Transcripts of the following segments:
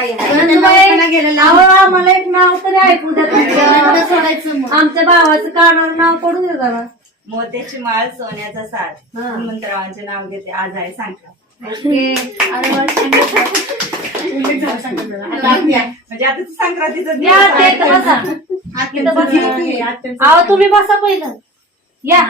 आम्हाला एक नाव तरी ऐकू द्या आमच्या भावाचं कानावर नाव पडून दे जरा. मोत्याची माळ सोन्याचा साथ हनुमंतरावांचे नाव घेते आज आहे संक्रांत. ओके. अरे वा, म्हणजे आता संक्रांतीचं या ते इथं बसा. इथं बसा. अहो तुम्ही बसा पहिलं या.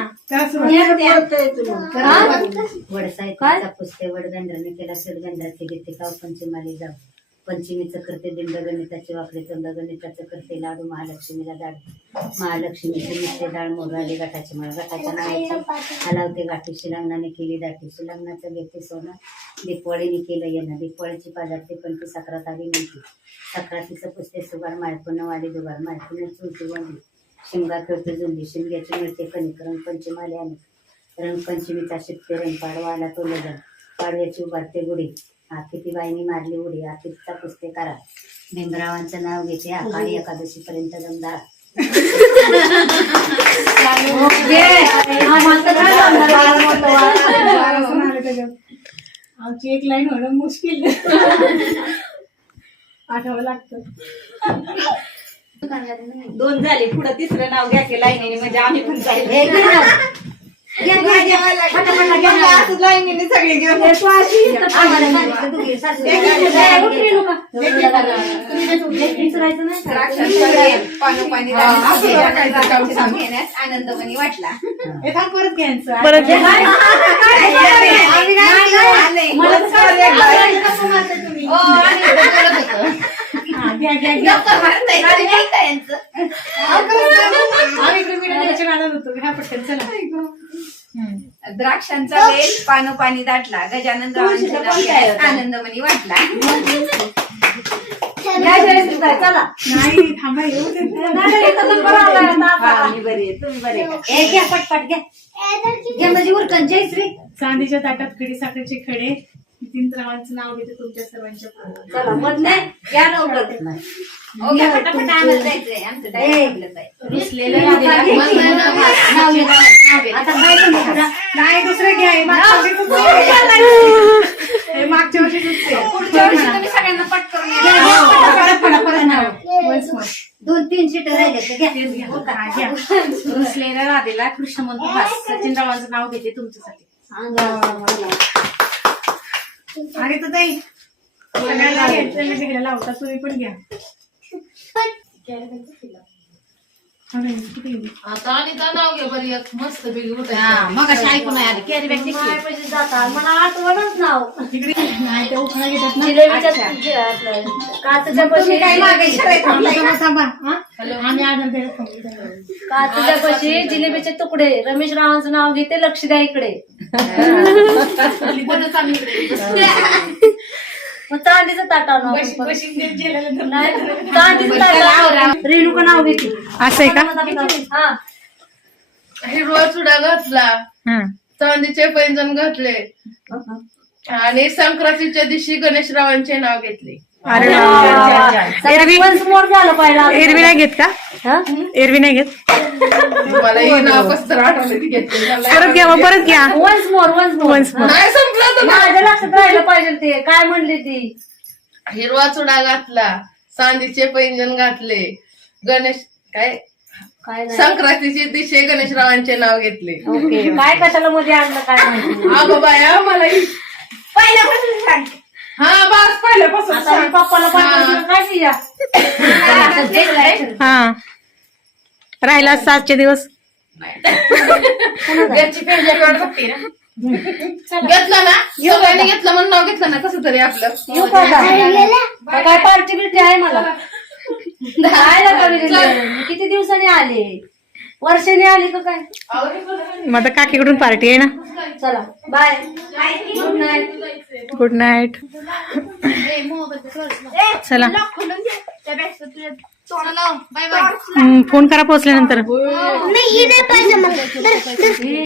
वडसाहेबाचा पुसते वडगंधराने केला सडगंधाचे घेते गाव पंचमाली जाव. पंचमीचं करते दिंड गणिताचे वाकडे तोंड गणिताचं करते लाडू महालक्ष्मीला डाळ महालक्ष्मीचे मिसळे डाळ मोडवाले गटाचे माळ गटाच्या नावाची हलावते गाठी शिलांगणाने केली दाठी शिलांगणाचं घेते सोनं दीपवाळीने केलं येणं दीपवाळीची पदार्थे पण ती साखरात आली नव्हती साखरातीचं पुसते सुगार माळपूर्ण वाली दुगार माळपूर्ण चुलती गोंडी शिमगा खेळते जुंदी शिमग्याची मिळते कणिक रंगपंचमाले आणि रंगपंचमीचा शिपते रंगपाडवा आला तो लग्न पाडव्याची उभारते गुढी आतिथी बाईनी मारली उडी आतिथीचा पुसते करा भीमरावांचं नाव घेते आकाळी एकादशी पर्यंत दमदार. आमची एक लाईन होणं मुश्किल आठवावं लागतं. 2 झाले पुढे तिसरं नाव घ्या की लाईनीने म्हणजे आम्ही पण जाईल लाईनीने सगळे घेऊन पाणी आनंदमणी वाटला. परत घ्यायचं द्राक्षांचा वेल पाणी दाटला गजानन रावांचा आनंदमणी वाटला. चला नाही थांबा येऊ बरी तुम्ही बरे घ्या पटपट घ्या घ्या म्हणजे उरकन जय श्री. चांदीच्या ताटात खडी साखरेचे खडे नितीनरावांचं नाव घेते तुमच्या सर्वांच्या पुढे. चला मग नाही या लवकर पटापट आम्हाला जायचंय आमचं आता काय तुम्ही नाही दुसरं घ्या मागच्या वर्षी पुढच्या वर्षी तुम्ही सगळ्यांना पट करून दोन तीन सीट राहिले रुसलेल्या राधेला कृष्ण म्हणतो सचिनरावांचं नाव घेते तुमच्यासाठी. आणि तर ताई सगळ्यांना घ्यायला लावता तुम्ही पण घ्या. आता आणि का नाव घे बरी मस्त पैकी मग ऐकून कॅरी बॅग जातात मला आठवणच नाव नाही ते उखाणा घेतात ना. काचच्या पशी थांबा आम्ही आनंद काचच्या पशी जिलेबीचे तुकडे रमेश रावांचं नाव घेते लक्ष द्या इकडे. मग चांदीचं ताटावं चांदीचं ताटावं रेणुका नाव घेते असं आहे का. हा हिरवा चुडा घातला चांदीचे पैंजण घातले आणि संक्रांतीच्या दिवशी गणेशरावांचे नाव घेतले. एरवी झालं पाहिजे. एरवी नाही घेत का एरवी नाही घेत. मला हे नाव कसं आठवलं की घेतले. परत घ्या मग परत घ्या वन्स मोर नाही संपलं तर माझ्या लक्षात राहिलं पाहिजे ते काय म्हणले ती. हिरवा चुडा घातला चांदीचे पैंजण घातले गणेश काय संक्रांतीच्या दिवशी गणेशरावांचे नाव घेतले. ओके काय कशाला मध्ये आणलं काय माहिती. हा बाबा या मला पहिल्यापासून सांग. हा बस पहिल्यापासून आता मी पप्पाला पाठवलं काय दिया. हा राहिला 7चे दिवस. घरची पेंजाकडे बघते ना घेतलं ना सगळ्यांनी घेतलं म्हणून नाव घेतलं ना कसं तरी आपलं. येऊ का आता? काय पार्टी बिर्टी आहे मला काय नका मी किती दिवसांनी आले वर्षाने आली का काय. मग आता काकीकडून पार्टी आहे ना. चला bye good night. Good night. चला बाय बाय फोन करा पोहोचल्यानंतर.